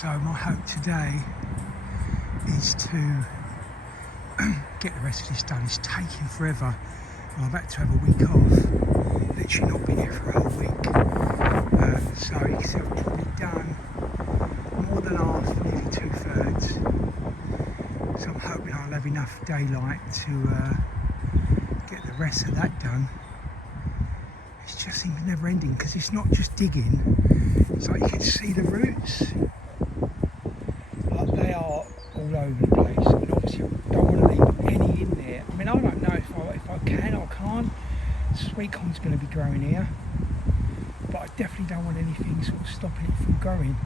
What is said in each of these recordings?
So my hope today is to get the rest of this done. It's taking forever. And I've had to have a week off. Literally not been here for a whole week. So you can see I've probably done more than half, nearly 2/3. So I'm hoping I'll have enough daylight to get the rest of that done. It just seems never ending because it's not just digging. It's like you can see the roots. Like they are all over the place. And obviously I don't want to leave any in there. I mean, I don't know if I can or can't. Sweet corn's going to be growing here. But I definitely don't want anything sort of stopping it from growing.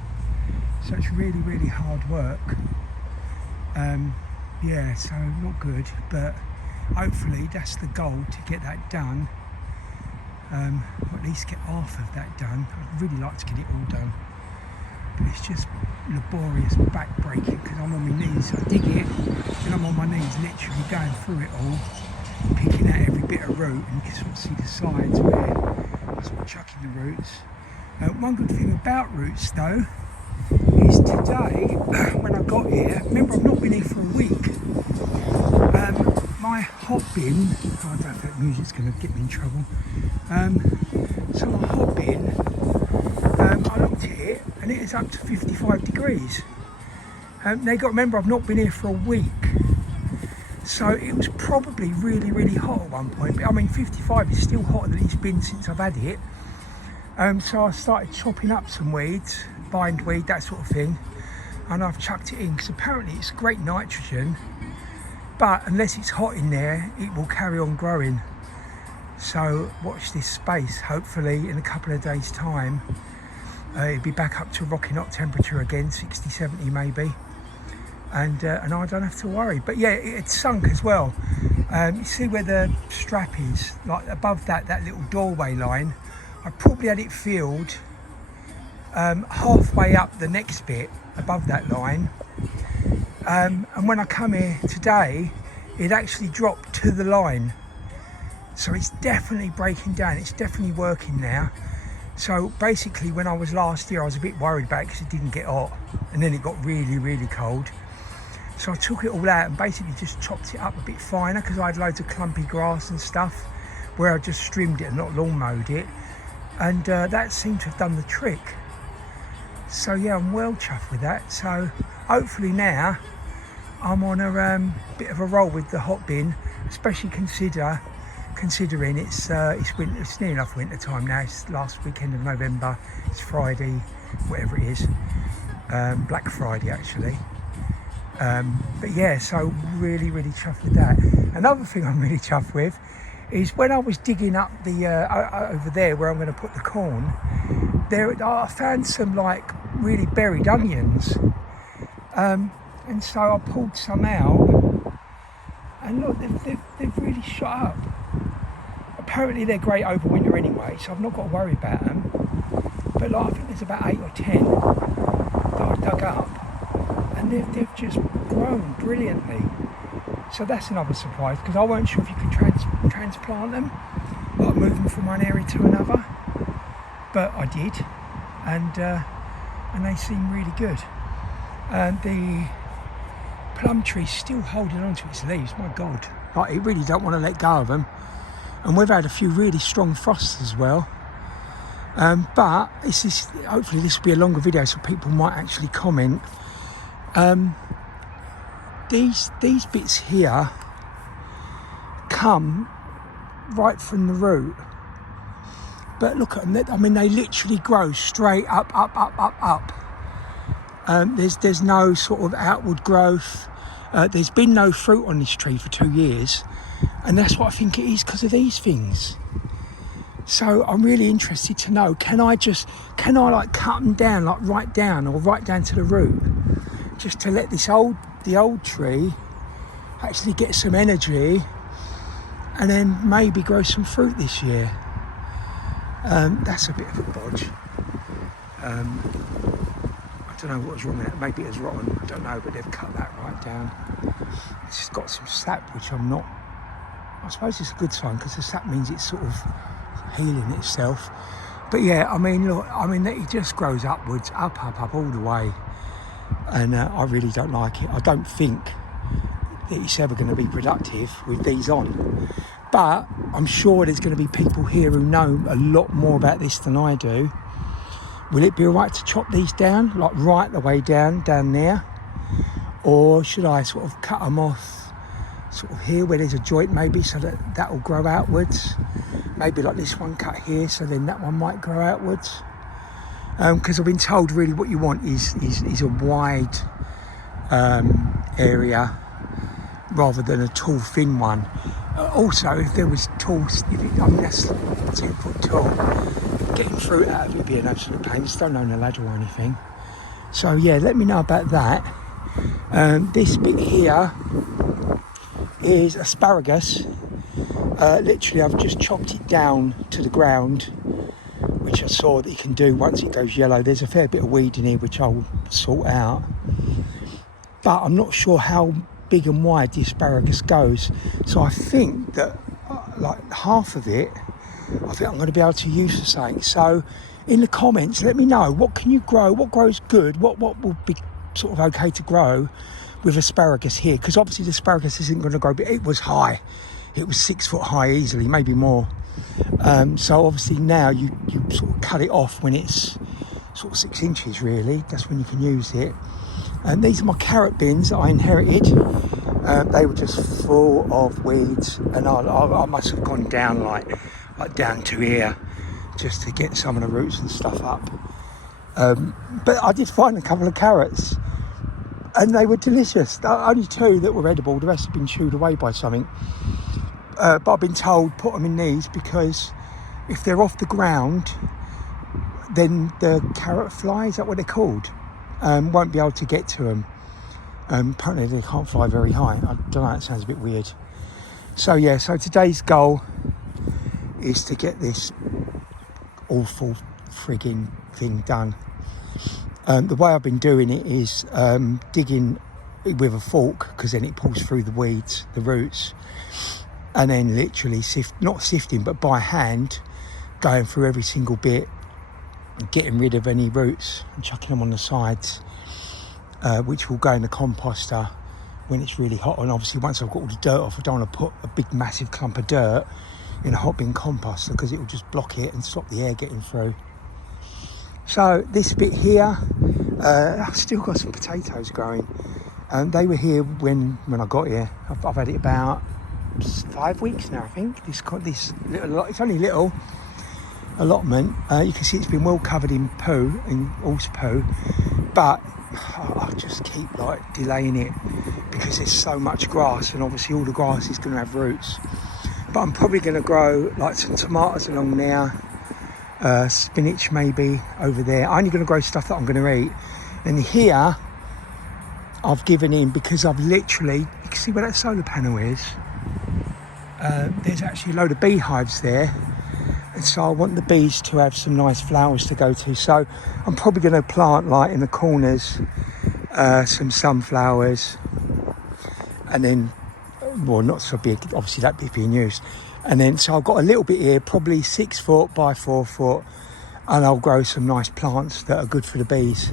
So it's really, really hard work. Yeah, so not good, but hopefully that's the goal, to get that done. Or at least get half of that done. I'd really like to get it all done. But it's just laborious back-breaking because I'm on my knees. I dig it, and I'm on my knees literally going through it all, picking out every bit of root, and you can sort of see the sides where I'm sort of chucking the roots. One good thing about roots though is today, when I got here, remember I've not been here for a week. My hot bin, I don't know if that music's going to get me in trouble. So my hot bin, I looked at it and it is up to 55 degrees. Now you've got to remember I've not been here for a week. So it was probably really, really hot at one point. But I mean 55 is still hotter than it's been since I've had it. So I started chopping up some weeds, bindweed, that sort of thing. And I've chucked it in because apparently it's great nitrogen. But unless it's hot in there, it will carry on growing. So watch this space. Hopefully in a couple of days' time, it'll be back up to rocking hot temperature again, 60, 70 maybe. And I don't have to worry. But yeah, it's sunk as well. You see where the strap is, like above that little doorway line. I probably had it filled halfway up the next bit above that line. And when I come here today, it actually dropped to the line. So it's definitely breaking down. It's definitely working now. So basically when I was last here, I was a bit worried about it because it didn't get hot. And then it got really, really cold. So I took it all out and basically just chopped it up a bit finer because I had loads of clumpy grass and stuff where I just trimmed it and not lawn mowed it. And that seemed to have done the trick. So yeah, I'm well chuffed with that. So hopefully now I'm on a bit of a roll with the hot bin, especially considering it's winter, it's near enough winter time now. It's last weekend of November. It's Friday, whatever it is, Black Friday actually. But yeah, so really, really chuffed with that. Another thing I'm really chuffed with is when I was digging up the over there where I'm going to put the corn, I found some like really buried onions. And so I pulled some out, and look, they've really shot up. Apparently they're great over winter anyway, so I've not got to worry about them. But like, I think there's about 8 or 10 that I dug up, and they've just grown brilliantly. So that's another surprise, because I weren't sure if you could transplant them, like move them from one area to another. But I did, and they seem really good. And the plum tree's still holding on to its leaves, my God. Like, it really don't want to let go of them. And we've had a few really strong frosts as well. But hopefully this will be a longer video so people might actually comment. These bits here come right from the root. But look at them, I mean, they literally grow straight up. There's no sort of outward growth. There's been no fruit on this tree for 2 years. And that's what I think it is, because of these things. So I'm really interested to know, can I like cut them down, like right down to the root, just to let the old tree actually get some energy and then maybe grow some fruit this year. That's a bit of a bodge. I don't know what was wrong with it. Maybe it was rotten, I don't know, but they've cut that right down. It's just got some sap, which I suppose it's a good sign, because the sap means it's sort of healing itself. But yeah, I mean, look, it just grows upwards, up all the way. and I really don't like it. I don't think that it's ever going to be productive with these on, but I'm sure there's going to be people here who know a lot more about this than I do. Will it be all right to chop these down, like right the way down there, or should I sort of cut them off sort of here where there's a joint maybe, so that will grow outwards? Maybe like this one cut here, so then that one might grow outwards. Because I've been told really what you want is a wide area rather than a tall thin one. Also, if there was tall, that's 10 foot tall, getting fruit out of it would be an absolute pain. Just don't own a ladder or anything. So yeah, let me know about that. This bit here is asparagus. Literally I've just chopped it down to the ground, which I saw that you can do once it goes yellow. There's a fair bit of weed in here which I'll sort out, but I'm not sure how big and wide the asparagus goes. So I think that like half of it, I think I'm going to be able to use for something. So in the comments, let me know, what can you grow, what grows good, what will be sort of okay to grow with asparagus here, because obviously the asparagus isn't going to grow, but it was high. It was 6 foot high easily, maybe more. So obviously now you sort of cut it off when it's sort of 6 inches really. That's when you can use it. And these are my carrot bins that I inherited. They were just full of weeds, and I must have gone down like down to here just to get some of the roots and stuff up. But I did find a couple of carrots, and they were delicious. Only 2 that were edible, the rest have been chewed away by something. But I've been told put them in these, because if they're off the ground, then the carrot fly, is that what they're called, won't be able to get to them. Apparently they can't fly very high. I don't know, it sounds a bit weird. So yeah, so today's goal is to get this awful frigging thing done. The way I've been doing it is digging with a fork, because then it pulls through the weeds, the roots, and then literally not sifting, but by hand, going through every single bit, getting rid of any roots and chucking them on the sides, which will go in the composter when it's really hot. And obviously once I've got all the dirt off, I don't want to put a big massive clump of dirt in a hot bin composter, because it will just block it and stop the air getting through. So this bit here, I've still got some potatoes growing. They were here when I got here. I've had it about 5 weeks now, I think. This little, it's only little allotment. You can see it's been well covered in poo, in horse poo, but I just keep like delaying it because there's so much grass, and obviously all the grass is going to have roots. But I'm probably going to grow like some tomatoes along there, spinach maybe over there. I'm only going to grow stuff that I'm going to eat. And here I've given in because I've literally, you can see where that solar panel is. There's actually a load of beehives there, and so I want the bees to have some nice flowers to go to. So I'm probably going to plant like in the corners some sunflowers, and then, well, not so big, obviously that bit being used, and then so I've got a little bit here, probably 6 foot by 4 foot, and I'll grow some nice plants that are good for the bees.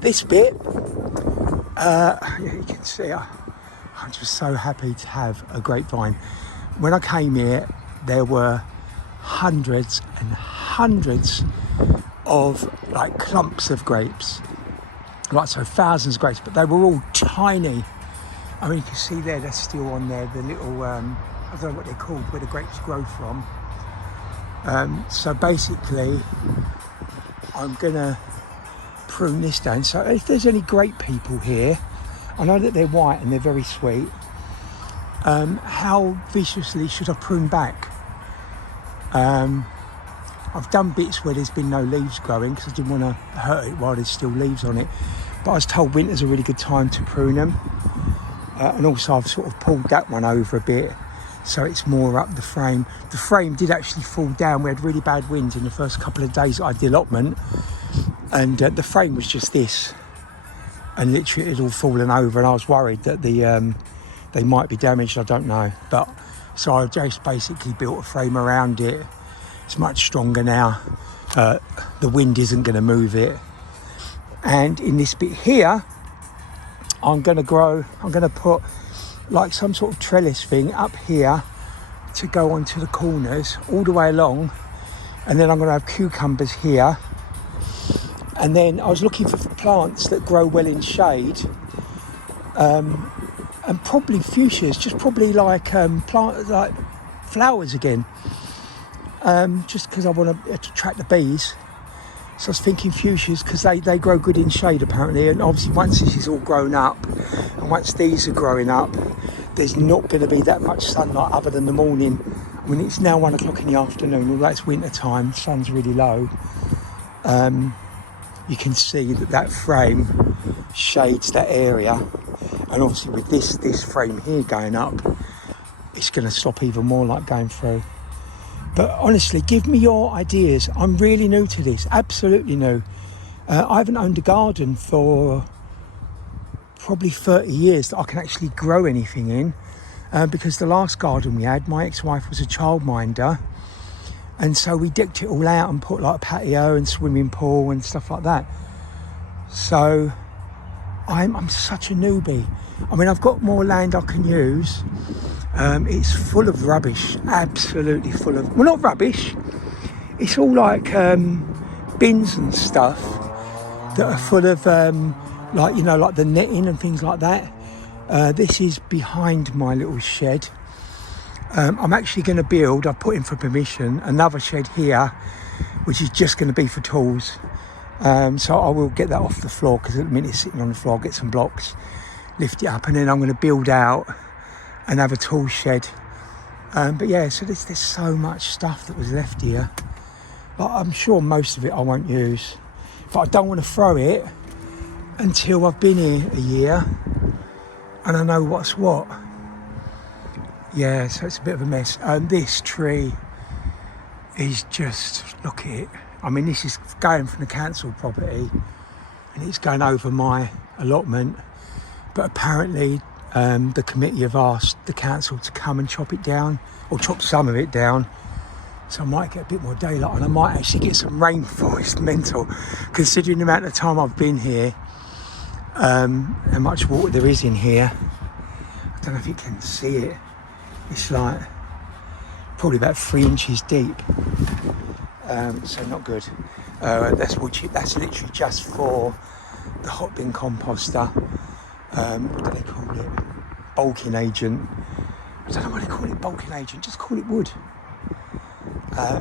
This bit, yeah, you can see I'm just so happy to have a grapevine. When I came here, there were hundreds and hundreds of like clumps of grapes, right, so thousands of grapes, but they were all tiny. I mean, you can see there, they're still on there, the little, I don't know what they're called, where the grapes grow from. So basically, I'm gonna prune this down. So if there's any grape people here, I know that they're white and they're very sweet. How viciously should I prune back? I've done bits where there's been no leaves growing because I didn't want to hurt it while there's still leaves on it. But I was told winter's a really good time to prune them. And also I've sort of pulled that one over a bit, so it's more up the frame. The frame did actually fall down. We had really bad winds in the first couple of days that I did allotment, and the frame was just this, and literally it had all fallen over, and I was worried that they might be damaged, I don't know. But so I just basically built a frame around it. It's much stronger now. The wind isn't going to move it. And in this bit here, I'm going to put like some sort of trellis thing up here to go onto the corners all the way along. And then I'm going to have cucumbers here. And then I was looking for plants that grow well in shade. And probably fuchsias, just probably like plant like flowers again. Just because I want to attract the bees. So I was thinking fuchsias because they grow good in shade apparently. And obviously once this is all grown up and once these are growing up, there's not going to be that much sunlight other than the morning. I mean, it's now 1 o'clock in the afternoon, although it's winter time, sun's really low. You can see that frame shades that area. And obviously with this frame here going up, it's going to stop even more light going through. But honestly, give me your ideas. I'm really new to this, absolutely new. I haven't owned a garden for probably 30 years that I can actually grow anything in. Because the last garden we had, my ex-wife was a childminder. And so we decked it all out and put like a patio and swimming pool and stuff like that. So I'm such a newbie. I mean, I've got more land I can use. It's full of rubbish, absolutely full of, well, not rubbish. It's all like bins and stuff that are full of like, you know, like the netting and things like that. This is behind my little shed. I'm actually going to build, I've put in for permission, another shed here, which is just going to be for tools. So I will get that off the floor because at the minute it's sitting on the floor. I'll get some blocks, lift it up, and then I'm going to build out and have a tool shed. But yeah, so there's so much stuff that was left here. But I'm sure most of it I won't use. But I don't want to throw it until I've been here a year and I know what's what. Yeah, so it's a bit of a mess. This tree is just, look at it. I mean, this is going from the council property and it's going over my allotment. But apparently the committee have asked the council to come and chop it down, or chop some of it down. So I might get a bit more daylight and I might actually get some rainfall. It's mental, considering the amount of time I've been here, how much water there is in here. I don't know if you can see it. It's like probably about 3 inches deep. So not good. That's wood chip. That's literally just for the hot bin composter. What do they call it? Bulking agent. I don't know why they call it bulking agent. Just call it wood.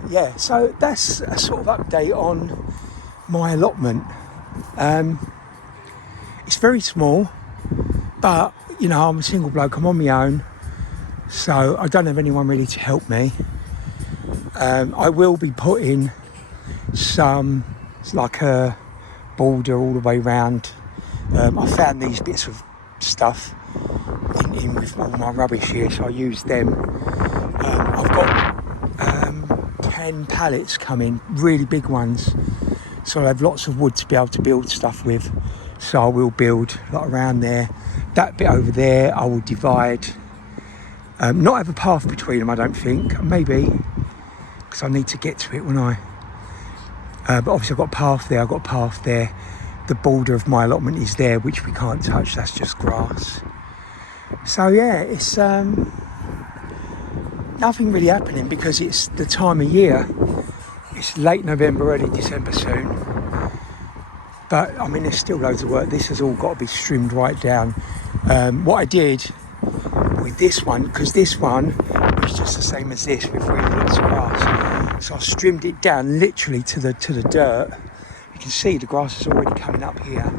Yeah. So that's a sort of update on my allotment. It's very small, but you know, I'm a single bloke. I'm on my own, so I don't have anyone really to help me. I will be putting some, it's like a border all the way round. I found these bits of stuff in with all my rubbish here, so I used them. I've got 10 pallets coming, really big ones, so I have lots of wood to be able to build stuff with. So I will build like around there. That bit over there I will divide. Not have a path between them, I don't think. Maybe, because I need to get to it when I... but obviously I've got a path there, I've got a path there. The border of my allotment is there, which we can't touch, that's just grass. So yeah, it's nothing really happening because it's the time of year. It's late November, early December soon. But I mean, there's still loads of work. This has all got to be trimmed right down. What I did with this one, because this one was just the same as this with really lots of grass. So I trimmed it down literally to the dirt. You can see the grass is already coming up here.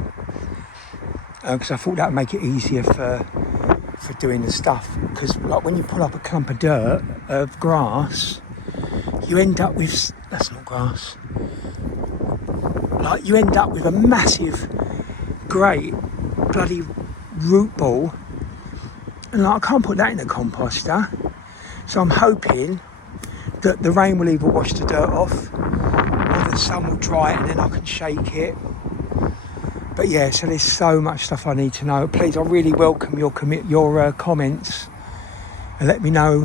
Because I thought that would make it easier for doing the stuff. Because like when you pull up a clump of dirt, of grass, you end up with, that's not grass. Like you end up with a massive, great bloody root ball. And like I can't put that in a composter. So I'm hoping that the rain will either wash the dirt off or the sun will dry it and then I can shake it. But yeah, so there's so much stuff I need to know. Please, I really welcome your comments and let me know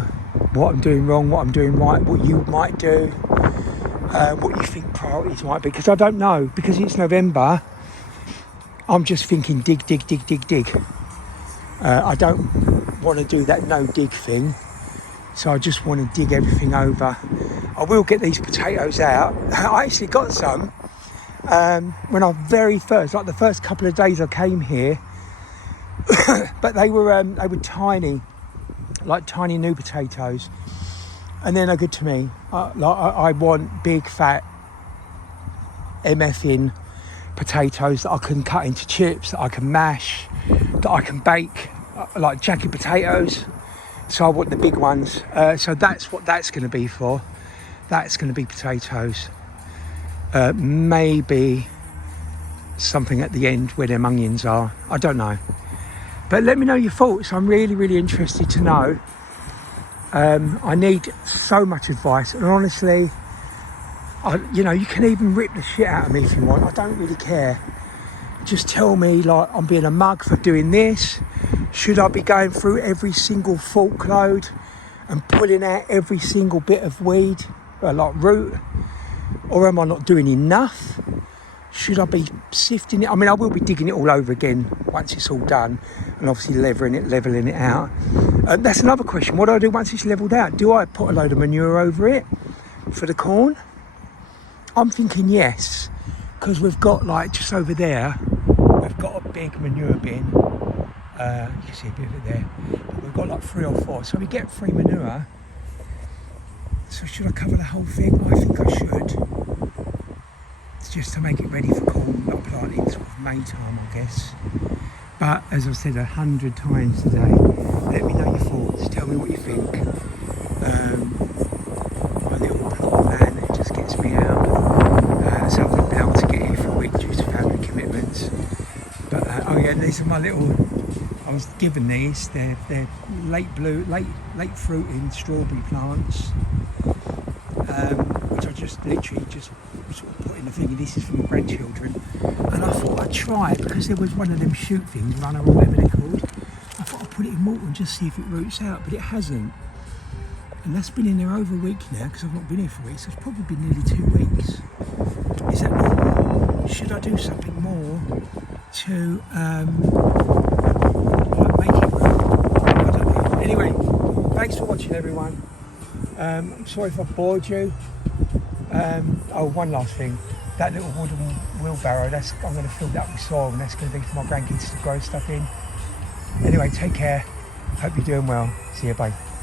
what I'm doing wrong, what I'm doing right, what you might do, what you think priorities might be. Because I don't know, because it's November, I'm just thinking dig. I don't want to do that no dig thing, so I just want to dig everything over. I will get these potatoes out. I actually got some when I very first, like the first couple of days I came here, but they were tiny, like tiny new potatoes. And then they're good to me. I want big fat MFing potatoes that I can cut into chips, that I can mash, that I can bake, like jacket potatoes. So I want the big ones. So that's what that's going to be for. That's going to be potatoes. Maybe something at the end where them onions are. I don't know. But let me know your thoughts. I'm really interested to know. I need so much advice, and honestly, you can even rip the shit out of me if you want. I don't really care. Just tell me, like, I'm being a mug for doing this. Should I be going through every single fork load and pulling out every single bit of weed, like root, or am I not doing enough? Should I be sifting it? I mean, I will be digging it all over again once it's all done, and obviously levelling it out. That's another question. What do I do once it's levelled out? Do I put a load of manure over it for the corn? I'm thinking yes, because we've got, like, just over there, we've got a big manure bin. You can see a bit of it there. But we've got like 3 or 4, so we get 3 manure. So should I cover the whole thing? I think I should. It's just to make it ready for corn, not planting sort of May time, I guess. But as I've said 100 times today, let me know your thoughts. Tell me what you think. My little plot of land, it just gets me out. So I've not been able to get here for a week due to family commitments. But oh yeah, these are my little. I was given these. They're late fruiting strawberry plants, which I just literally just sort of put in the thing. And this is for my grandchildren. And I thought I'd try it because there was one of them shoot things, runner or whatever they're called. I thought I'd put it in water and just see if it roots out, but it hasn't. And that's been in there over a week now because I've not been here for weeks. So it's probably been nearly 2 weeks. Is that normal? Should I do something more to make it root? I don't know. Anyway, thanks for watching, everyone. I'm sorry if I bored you. One last thing. That little wooden wheelbarrow, I'm going to fill that with soil, and that's going to be for my grandkids to grow stuff in. Anyway, take care. Hope you're doing well. See you, bye.